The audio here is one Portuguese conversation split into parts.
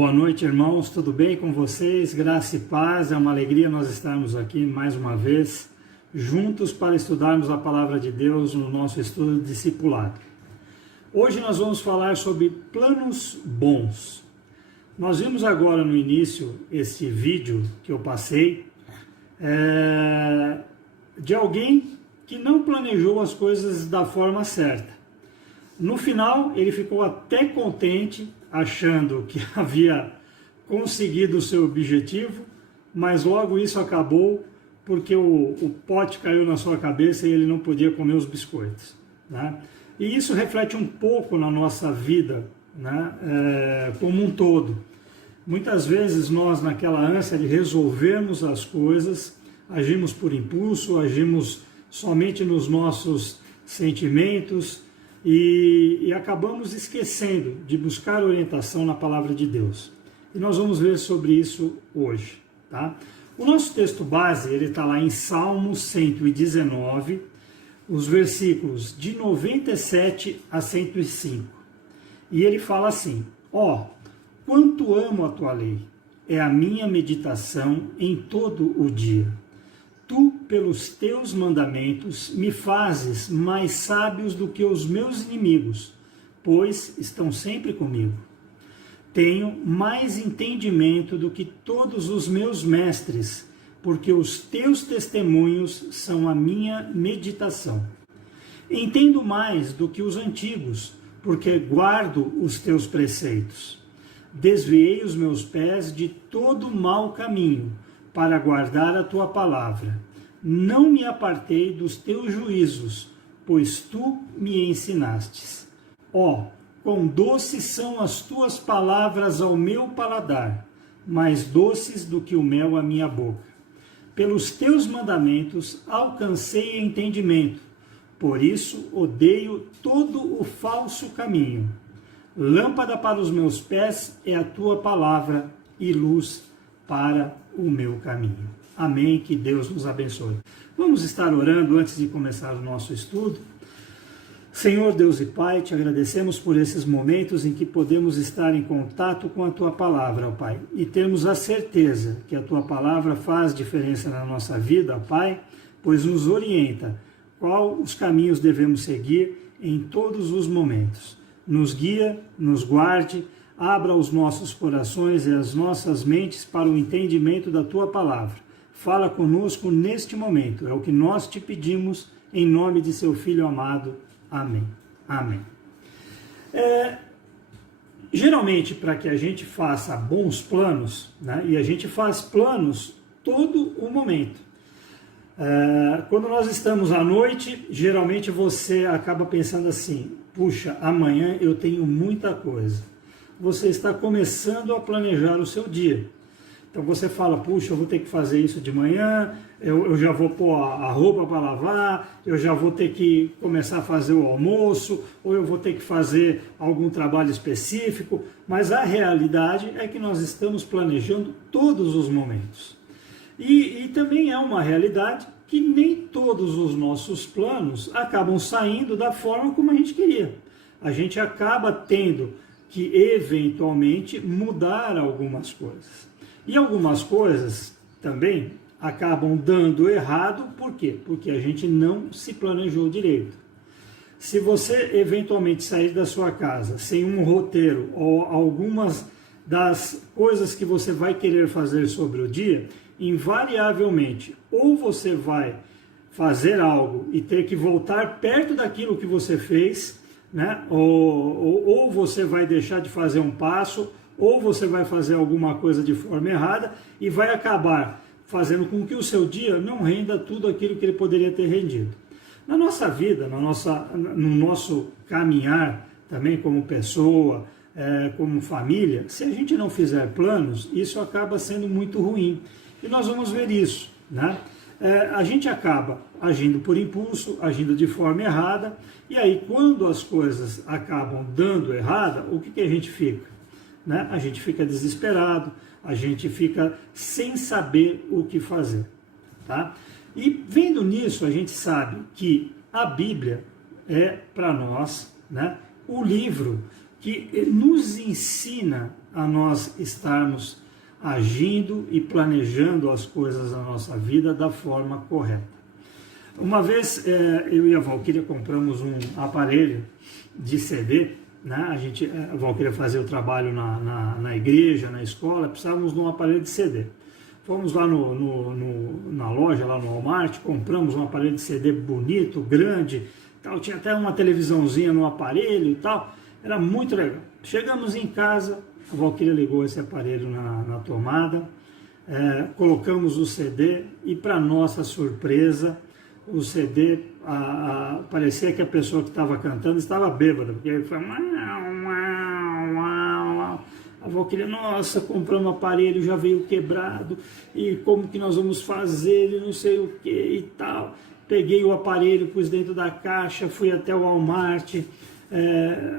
Boa noite, irmãos, tudo bem com vocês? Graça e paz, é uma alegria nós estarmos aqui mais uma vez, juntos para estudarmos a Palavra de Deus no nosso estudo discipulado. Hoje nós vamos falar sobre planos bons. Nós vimos agora no início esse vídeo que eu passei, de alguém que não planejou as coisas da forma certa. No final, ele ficou até contente, achando que havia conseguido o seu objetivo, mas logo isso acabou porque o pote caiu na sua cabeça e ele não podia comer os biscoitos, né? E isso reflete um pouco na nossa vida, né? Como um todo. Muitas vezes nós, naquela ânsia de resolvermos as coisas, agimos por impulso, agimos somente nos nossos sentimentos, e acabamos esquecendo de buscar orientação na Palavra de Deus. E nós vamos ver sobre isso hoje, tá? O nosso texto base, ele está lá em Salmo 119, os versículos de 97 a 105. E ele fala assim: ó, quanto amo a tua lei, é a minha meditação em todo o dia. Tu, pelos teus mandamentos, me fazes mais sábios do que os meus inimigos, pois estão sempre comigo. Tenho mais entendimento do que todos os meus mestres, porque os teus testemunhos são a minha meditação. Entendo mais do que os antigos, porque guardo os teus preceitos. Desviei os meus pés de todo mau caminho, para guardar a tua palavra. Não me apartei dos teus juízos, pois tu me ensinastes. Ó, quão doces são as tuas palavras ao meu paladar, mais doces do que o mel à minha boca. Pelos teus mandamentos alcancei entendimento, por isso odeio todo o falso caminho. Lâmpada para os meus pés é a tua palavra e luz para o meu caminho. Amém, que Deus nos abençoe. Vamos estar orando antes de começar o nosso estudo. Senhor Deus e Pai, te agradecemos por esses momentos em que podemos estar em contato com a tua palavra, ó Pai, e termos a certeza que a tua palavra faz diferença na nossa vida, ó Pai, pois nos orienta qual os caminhos devemos seguir em todos os momentos. Nos guia, nos guarde, abra os nossos corações e as nossas mentes para o entendimento da tua palavra. Fala conosco neste momento, é o que nós te pedimos, em nome de seu Filho amado. Amém. Amém. Geralmente, para que a gente faça bons planos, né, e a gente faz planos todo o momento. Quando nós estamos à noite, geralmente você acaba pensando assim: puxa, amanhã eu tenho muita coisa. Você está começando a planejar o seu dia. Então você fala: puxa, eu vou ter que fazer isso de manhã, eu já vou pôr a roupa para lavar, eu já vou ter que começar a fazer o almoço, ou eu vou ter que fazer algum trabalho específico, mas a realidade é que nós estamos planejando todos os momentos. E também é uma realidade que nem todos os nossos planos acabam saindo da forma como a gente queria. A gente acaba tendo que eventualmente mudar algumas coisas. E algumas coisas também acabam dando errado, por quê? Porque a gente não se planejou direito. Se você eventualmente sair da sua casa sem um roteiro ou algumas das coisas que você vai querer fazer sobre o dia, invariavelmente, ou você vai fazer algo e ter que voltar perto daquilo que você fez, né? Ou você vai deixar de fazer um passo, ou você vai fazer alguma coisa de forma errada e vai acabar fazendo com que o seu dia não renda tudo aquilo que ele poderia ter rendido. Na nossa vida, no nosso caminhar também como pessoa, como família, se a gente não fizer planos, isso acaba sendo muito ruim. E nós vamos ver isso, né? A gente acaba agindo por impulso, agindo de forma errada, e aí quando as coisas acabam dando errada, o que a gente fica? Né? A gente fica desesperado, a gente fica sem saber o que fazer, tá? E vendo nisso, a gente sabe que a Bíblia é para nós, né, o livro que nos ensina a nós estarmos agindo e planejando as coisas da nossa vida da forma correta. Uma vez eu e a Valquíria compramos um aparelho de CD, né? A Valquíria fazia o trabalho na igreja, na escola, precisávamos de um aparelho de CD. Fomos lá na loja, lá no Walmart, compramos um aparelho de CD bonito, grande, tal, tinha até uma televisãozinha no aparelho e tal, era muito legal. Chegamos em casa, a Valquíria ligou esse aparelho na tomada, colocamos o CD e, para nossa surpresa, o CD, parecia que a pessoa que estava cantando estava bêbada, porque ele foi... A Valquíria, nossa, compramos um aparelho, já veio quebrado, e como que nós vamos fazer, e não sei o que e tal. Peguei o aparelho, pus dentro da caixa, fui até o Walmart,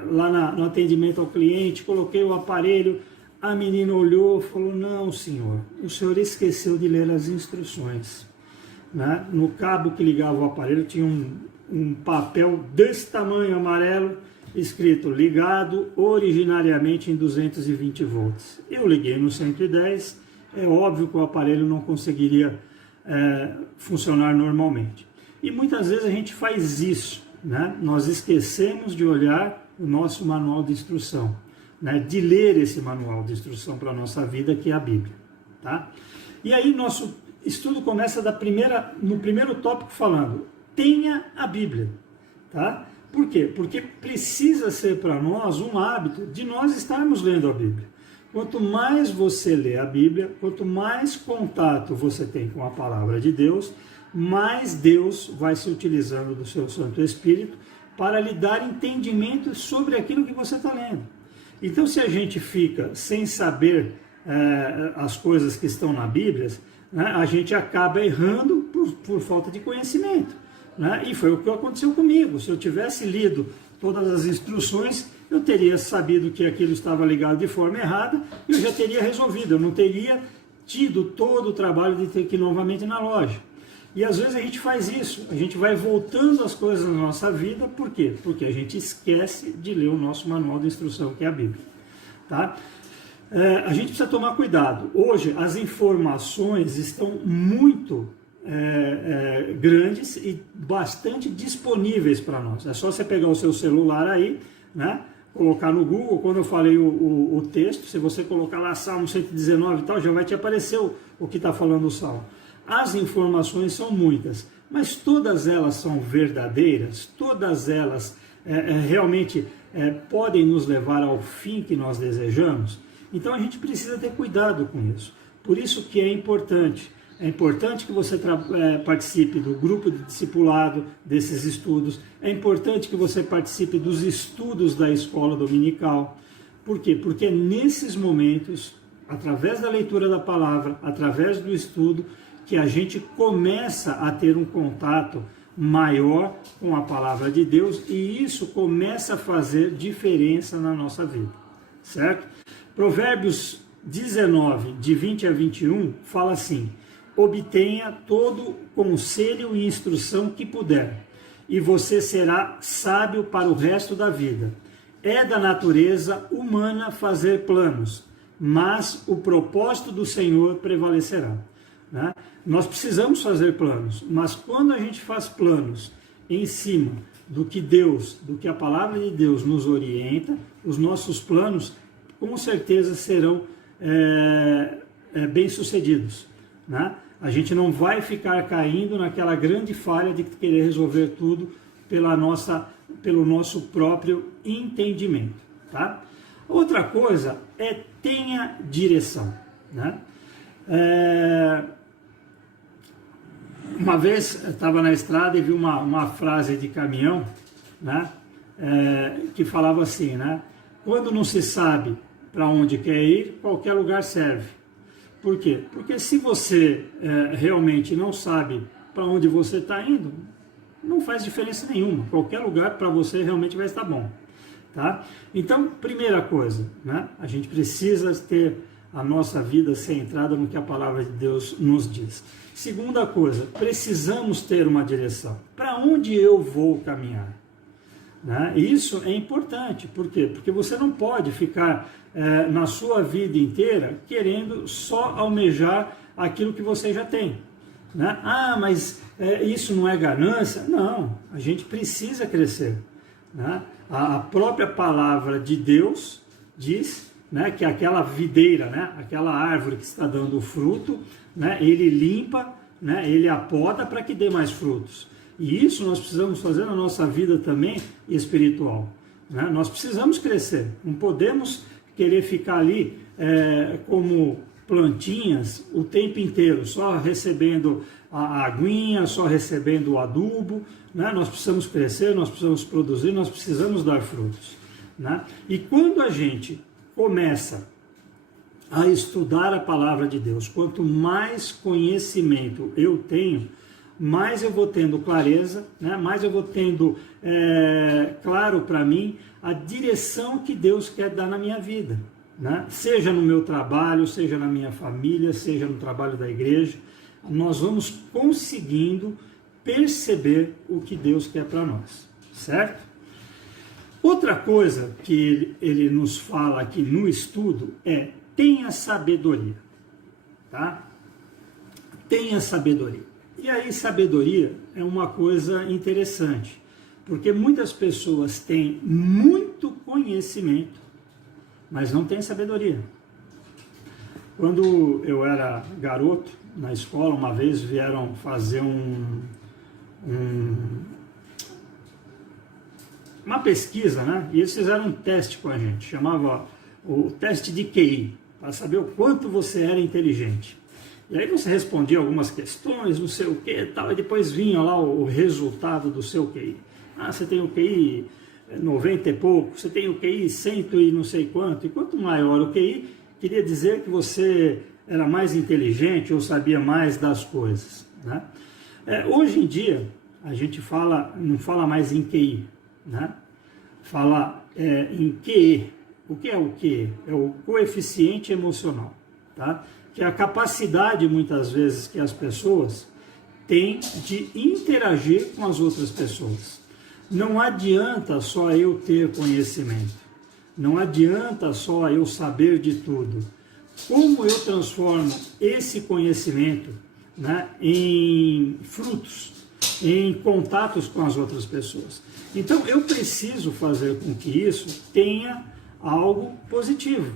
lá no atendimento ao cliente, coloquei o aparelho, a menina olhou e falou, não senhor, o senhor esqueceu de ler as instruções. Né? No cabo que ligava o aparelho tinha um papel desse tamanho amarelo, escrito ligado originariamente em 220 volts. Eu liguei no 110, é óbvio que o aparelho não conseguiria funcionar normalmente. E muitas vezes a gente faz isso, né? Nós esquecemos de olhar o nosso manual de instrução, né? De ler esse manual de instrução para a nossa vida, que é a Bíblia. Tá? E aí nosso estudo começa no primeiro tópico falando, tenha a Bíblia. Tá? Por quê? Porque precisa ser para nós um hábito de nós estarmos lendo a Bíblia. Quanto mais você lê a Bíblia, quanto mais contato você tem com a palavra de Deus, mais Deus vai se utilizando do seu Santo Espírito para lhe dar entendimento sobre aquilo que você está lendo. Então, se a gente fica sem saber as coisas que estão na Bíblia, né, a gente acaba errando por falta de conhecimento. Né? E foi o que aconteceu comigo. Se eu tivesse lido todas as instruções, eu teria sabido que aquilo estava ligado de forma errada e eu já teria resolvido. Eu não teria tido todo o trabalho de ter que ir novamente na loja. E às vezes a gente faz isso, a gente vai voltando as coisas na nossa vida, por quê? Porque a gente esquece de ler o nosso manual de instrução, que é a Bíblia. Tá? A gente precisa tomar cuidado. Hoje as informações estão muito grandes e bastante disponíveis para nós. É só você pegar o seu celular aí, né? Colocar no Google, quando eu falei o texto, se você colocar lá Salmo 119 e tal, já vai te aparecer o que está falando o Salmo. As informações são muitas, mas todas elas são verdadeiras, todas elas realmente podem nos levar ao fim que nós desejamos. Então a gente precisa ter cuidado com isso. Por isso que é importante que você participe do grupo de discipulado desses estudos, é importante que você participe dos estudos da escola dominical. Por quê? Porque nesses momentos, através da leitura da palavra, através do estudo, que a gente começa a ter um contato maior com a palavra de Deus e isso começa a fazer diferença na nossa vida, certo? Provérbios 19, de 20 a 21, fala assim, obtenha todo conselho e instrução que puder, e você será sábio para o resto da vida. É da natureza humana fazer planos, mas o propósito do Senhor prevalecerá. Né? Nós precisamos fazer planos, mas quando a gente faz planos em cima do que a palavra de Deus nos orienta, os nossos planos com certeza serão bem-sucedidos. Né? A gente não vai ficar caindo naquela grande falha de querer resolver tudo pelo nosso próprio entendimento. Tá? Outra coisa tenha direção. Né? Uma vez eu estava na estrada e vi uma frase de caminhão, né, que falava assim, né, quando não se sabe para onde quer ir, qualquer lugar serve. Por quê? Porque se você realmente não sabe para onde você está indo, não faz diferença nenhuma. Qualquer lugar para você realmente vai estar bom. Tá? Então, primeira coisa, né, a gente precisa ter a nossa vida centrada no que a palavra de Deus nos diz. Segunda coisa, precisamos ter uma direção. Para onde eu vou caminhar? né? Isso é importante. Por quê? Porque você não pode ficar na sua vida inteira querendo só almejar aquilo que você já tem, né? Ah, mas isso não é ganância? Não, a gente precisa crescer, né? A própria palavra de Deus diz, né, que aquela videira, né, aquela árvore que está dando fruto, né, ele limpa, né, ele apoda para que dê mais frutos. E isso nós precisamos fazer na nossa vida também espiritual, né? Nós precisamos crescer, não podemos querer ficar ali como plantinhas o tempo inteiro, só recebendo a aguinha, só recebendo o adubo, né? Nós precisamos crescer, nós precisamos produzir, nós precisamos dar frutos, né? E quando a gente começa a estudar a palavra de Deus, quanto mais conhecimento eu tenho, mais eu vou tendo clareza, né? Mais eu vou tendo claro para mim a direção que Deus quer dar na minha vida, né? Seja no meu trabalho, seja na minha família, seja no trabalho da igreja, nós vamos conseguindo perceber o que Deus quer para nós, certo? Outra coisa que ele nos fala aqui no estudo é: tenha sabedoria, tá? Tenha sabedoria. E aí, sabedoria é uma coisa interessante, porque muitas pessoas têm muito conhecimento, mas não têm sabedoria. Quando eu era garoto, na escola, uma vez vieram fazer uma pesquisa, né? E eles fizeram um teste com a gente, chamava o teste de QI, para saber o quanto você era inteligente. E aí você respondia algumas questões, não sei o que, tal, e depois vinha lá o resultado do seu QI. Ah, você tem o QI 90 e pouco, você tem o QI 100 e não sei quanto. E quanto maior o QI, queria dizer que você era mais inteligente ou sabia mais das coisas, né? Hoje em dia, a gente não fala mais em QI, né? Fala em QE. O que é o QE? É o coeficiente emocional, tá? Que é a capacidade, muitas vezes, que as pessoas têm de interagir com as outras pessoas. Não adianta só eu ter conhecimento, não adianta só eu saber de tudo. Como eu transformo esse conhecimento, né, em frutos, em contatos com as outras pessoas? Então eu preciso fazer com que isso tenha algo positivo.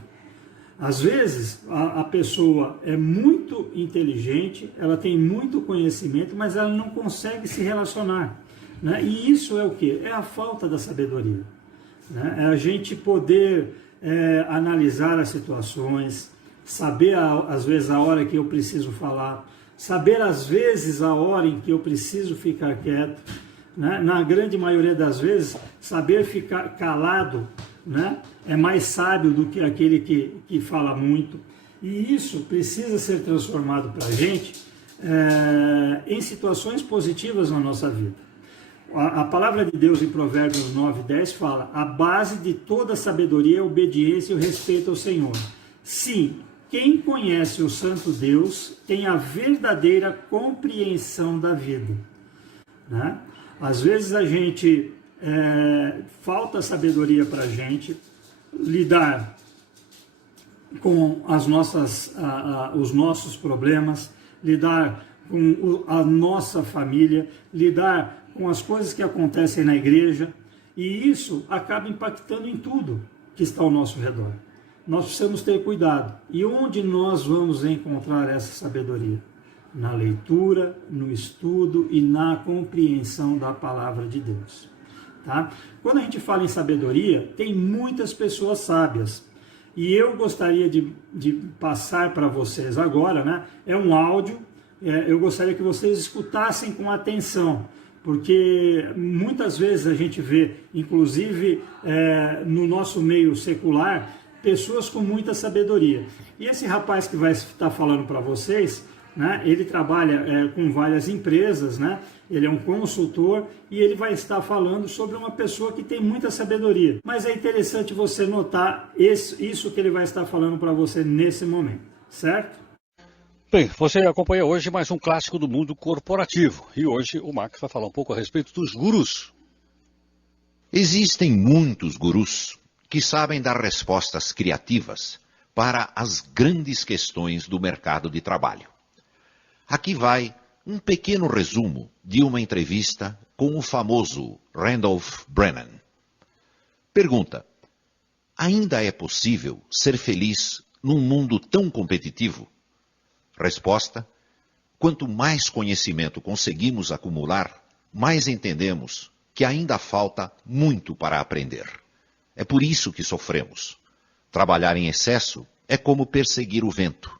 Às vezes a pessoa é muito inteligente, ela tem muito conhecimento, mas ela não consegue se relacionar, né? E isso é o quê? É a falta da sabedoria, né? É a gente poder analisar as situações, saber às vezes a hora que eu preciso falar, saber às vezes a hora em que eu preciso ficar quieto, né? Na grande maioria das vezes, saber ficar calado, né, é mais sábio do que aquele que fala muito. E isso precisa ser transformado para a gente em situações positivas na nossa vida. A palavra de Deus em Provérbios 9:10 fala: a base de toda sabedoria é a obediência e o respeito ao Senhor. Sim, quem conhece o Santo Deus tem a verdadeira compreensão da vida, né? Às vezes a gente falta sabedoria para a gente lidar com os nossos problemas, lidar com a nossa família, lidar com as coisas que acontecem na igreja, e isso acaba impactando em tudo que está ao nosso redor. Nós precisamos ter cuidado. E onde nós vamos encontrar essa sabedoria? Na leitura, no estudo e na compreensão da palavra de Deus, tá? Quando a gente fala em sabedoria, tem muitas pessoas sábias. E eu gostaria de passar para vocês agora, né? É um áudio, eu gostaria que vocês escutassem com atenção, porque muitas vezes a gente vê, inclusive no nosso meio secular, pessoas com muita sabedoria. E esse rapaz que vai estar falando para vocês, né, ele trabalha com várias empresas, né? Ele é um consultor e ele vai estar falando sobre uma pessoa que tem muita sabedoria. Mas é interessante você notar isso que ele vai estar falando para você nesse momento, certo? Bem, você acompanha hoje mais um clássico do mundo corporativo. E hoje o Max vai falar um pouco a respeito dos gurus. Existem muitos gurus que sabem dar respostas criativas para as grandes questões do mercado de trabalho. Aqui vai um pequeno resumo de uma entrevista com o famoso Randolph Brennan. Pergunta: ainda é possível ser feliz num mundo tão competitivo? Resposta: quanto mais conhecimento conseguimos acumular, mais entendemos que ainda falta muito para aprender. É por isso que sofremos. Trabalhar em excesso é como perseguir o vento.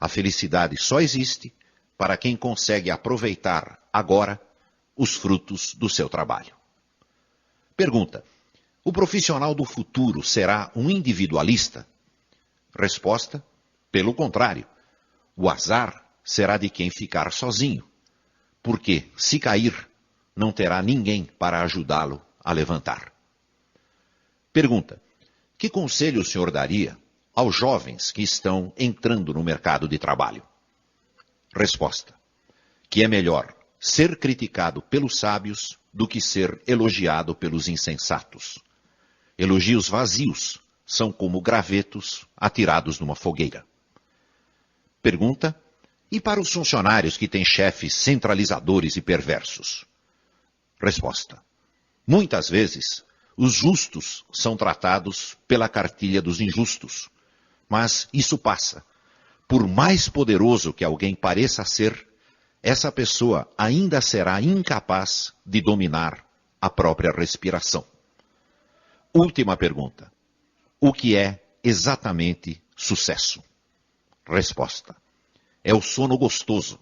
A felicidade só existe para quem consegue aproveitar agora os frutos do seu trabalho. Pergunta: o profissional do futuro será um individualista? Resposta: pelo contrário. O azar será de quem ficar sozinho, porque, se cair, não terá ninguém para ajudá-lo a levantar. Pergunta: que conselho o senhor daria aos jovens que estão entrando no mercado de trabalho? Resposta: que é melhor ser criticado pelos sábios do que ser elogiado pelos insensatos. Elogios vazios são como gravetos atirados numa fogueira. Pergunta: e para os funcionários que têm chefes centralizadores e perversos? Resposta: muitas vezes, os justos são tratados pela cartilha dos injustos. Mas isso passa. Por mais poderoso que alguém pareça ser, essa pessoa ainda será incapaz de dominar a própria respiração. Última pergunta: o que é exatamente sucesso? Resposta: é o sono gostoso.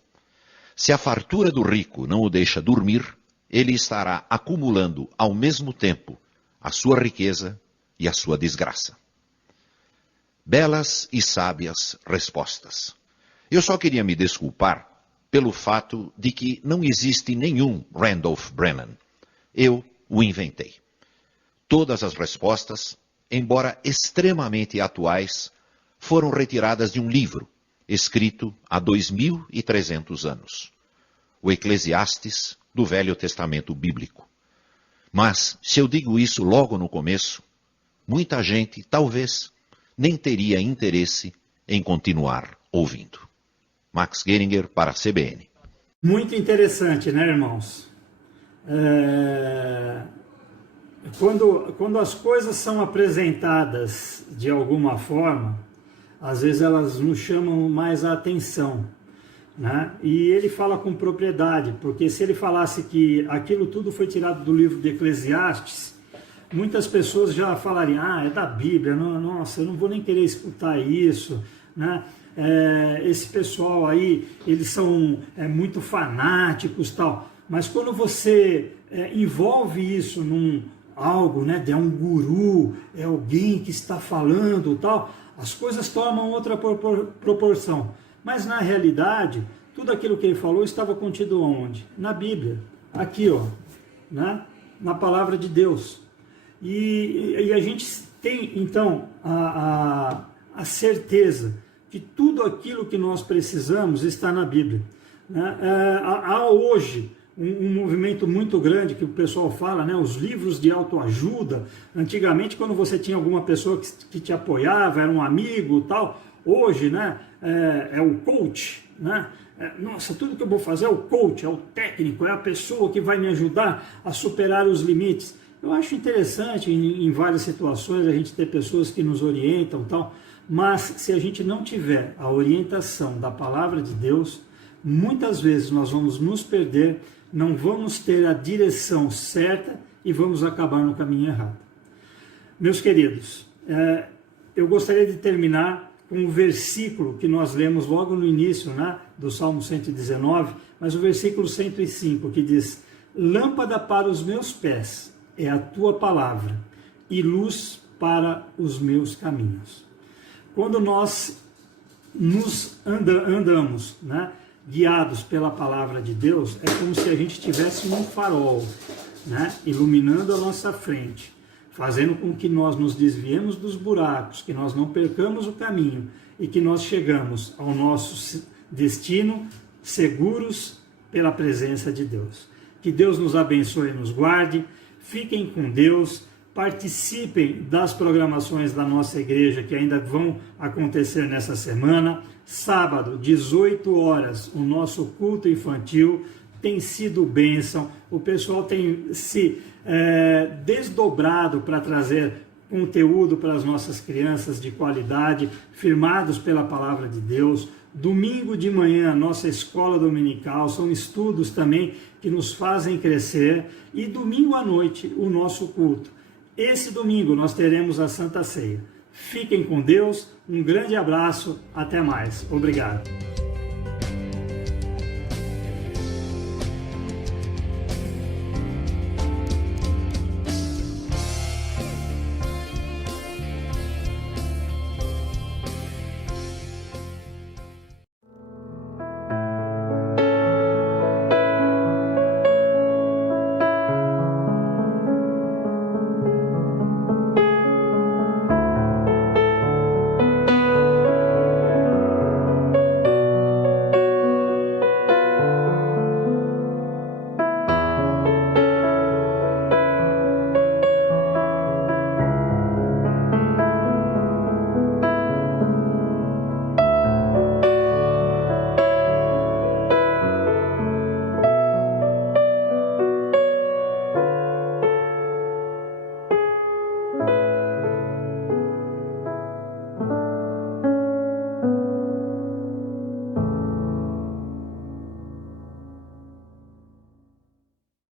Se a fartura do rico não o deixa dormir, ele estará acumulando ao mesmo tempo a sua riqueza e a sua desgraça. Belas e sábias respostas. Eu só queria me desculpar pelo fato de que não existe nenhum Randolph Brennan. Eu o inventei. Todas as respostas, embora extremamente atuais, foram retiradas de um livro escrito há 2.300 anos. O Eclesiastes do Velho Testamento Bíblico. Mas, se eu digo isso logo no começo, muita gente, talvez, nem teria interesse em continuar ouvindo. Max Geringer para a CBN. Muito interessante, né, irmãos? Quando as coisas são apresentadas de alguma forma, às vezes elas nos chamam mais a atenção, né? E ele fala com propriedade, porque se ele falasse que aquilo tudo foi tirado do livro de Eclesiastes, muitas pessoas já falariam: ah, é da Bíblia, nossa, eu não vou nem querer escutar isso, né? Esse pessoal aí, eles são muito fanáticos, tal. Mas quando você envolve isso num algo, né, de um guru, é alguém que está falando, tal, as coisas tomam outra proporção. Mas na realidade, tudo aquilo que ele falou estava contido onde? Na Bíblia, aqui, ó, né? Na palavra de Deus. E a gente tem então a certeza que tudo aquilo que nós precisamos está na Bíblia, né? Há hoje um movimento muito grande que o pessoal fala, né? Os livros de autoajuda. Antigamente, quando você tinha alguma pessoa que te apoiava, era um amigo, tal. Hoje, né? É o coach, né? Nossa, tudo que eu vou fazer é o coach, é o técnico, é a pessoa que vai me ajudar a superar os limites. Eu acho interessante em várias situações a gente ter pessoas que nos orientam, tal. Mas se a gente não tiver a orientação da palavra de Deus, muitas vezes nós vamos nos perder, não vamos ter a direção certa e vamos acabar no caminho errado. Meus queridos, eu gostaria de terminar com um versículo que nós lemos logo no início, né, do Salmo 119, mas o versículo 105, que diz: lâmpada para os meus pés é a tua palavra e luz para os meus caminhos. Quando nós andamos, né, guiados pela palavra de Deus, é como se a gente tivesse um farol, né, iluminando a nossa frente, fazendo com que nós nos desviemos dos buracos, que nós não percamos o caminho e que nós chegamos ao nosso destino seguros pela presença de Deus. Que Deus nos abençoe e nos guarde. Fiquem com Deus, participem das programações da nossa igreja que ainda vão acontecer nessa semana. Sábado, 18 horas, o nosso culto infantil tem sido bênção. O pessoal tem se desdobrado para trazer conteúdo para as nossas crianças de qualidade, firmados pela palavra de Deus. Domingo de manhã, nossa escola dominical, são estudos também que nos fazem crescer. E domingo à noite, o nosso culto. Esse domingo nós teremos a Santa Ceia. Fiquem com Deus, um grande abraço, até mais. Obrigado.